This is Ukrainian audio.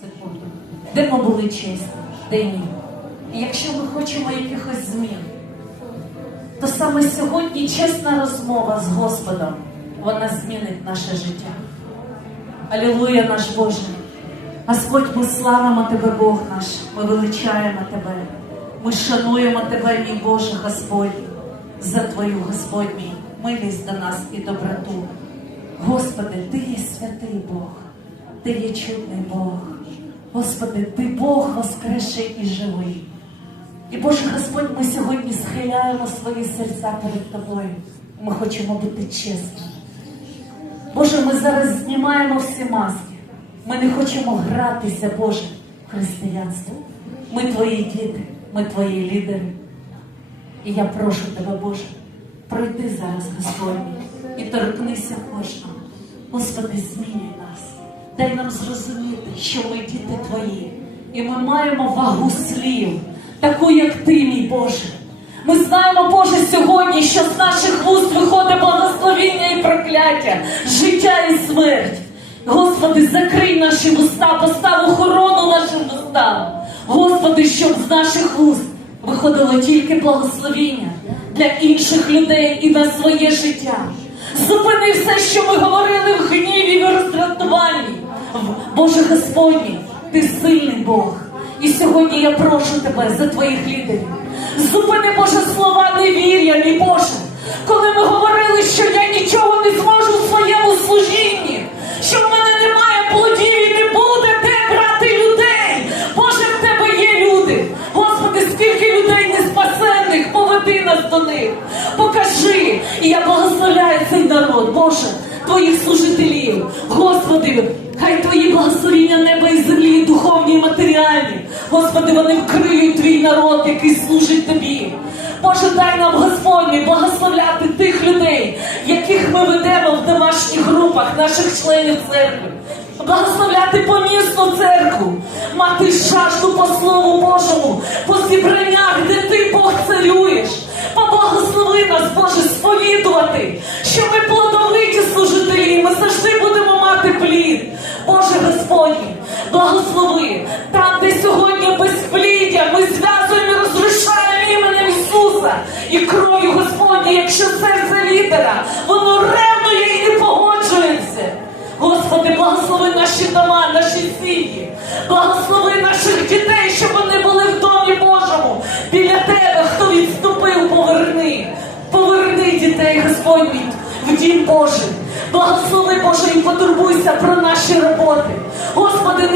секунду. Де ми були чесні, де ні. І якщо ми хочемо якихось змін, то саме сьогодні чесна розмова з Господом, вона змінить наше життя. Алілуя наш Боже. Господь, ми славимо Тебе, Бог наш, ми величаємо Тебе, ми шануємо Тебе, мій Боже Господь, за Твою Господь мій, милість до нас і доброту. Господи, Ти є святий Бог, Ти є чудний Бог. Господи, Ти Бог воскресший і живий. І Боже Господь, ми сьогодні схиляємо свої серця перед Тобою. Ми хочемо бути чесними. Боже, ми зараз знімаємо всі маски. Ми не хочемо гратися, Боже, християнство. Ми твої діти, ми твої лідери. І я прошу тебе, Боже, пройди зараз, Господь, і торкнися кожного. Господи, змінюй нас. Дай нам зрозуміти, що ми діти твої, і ми маємо вагу слів, таку, як ти, мій Боже. Ми знаємо, Боже, сьогодні, що з наших вуст виходить благословіння і прокляття, життя і смерть. Господи, закрий наші вуста, постав охорону нашим вустам. Господи, щоб з наших вуст виходило тільки благословіння для інших людей і на своє життя. Зупини все, що ми говорили в гніві в роздратуванні. Боже Господній, ти сильний Бог. І сьогодні я прошу тебе за твоїх лідерів. Зупини Боже слова невір'я, мій Боже, коли ми говорили, що я нічого не зможу в своєму служінні, що в мене немає плодів і не буде де брати людей. Боже, в тебе є люди. Господи, скільки людей неспасенних, поведи нас до них. Покажи. І я благословляю цей народ, Боже, твоїх служителів. Господи, хай твої благословіння неба і землі, духовні і матеріальні. Господи, вони вкриють твій народ, який служить тобі. Боже, дай нам Господні благословляти тих людей, яких ми ведемо в домашніх групах, наших членів церкви. Благословляти помісну церкву, мати жажду по Слову Божому, по зібраннях, де ти Бог царюєш. Боже Господні, благослови. Там, де сьогодні безпліддя, ми зв'язуємо і розрушаємо іменем Ісуса. І кров'ю Господні, якщо серце лідера, воно ревнує і не погоджується. Господи, благослови наші дома, наші сім'ї, благослови наших дітей, щоб вони були в домі Божому. Біля тебе, хто відступив, поверни. Поверни дітей, Господь, мій, в дім Божий. Благослови Боже і потурбуйся про наші роботи. Господи,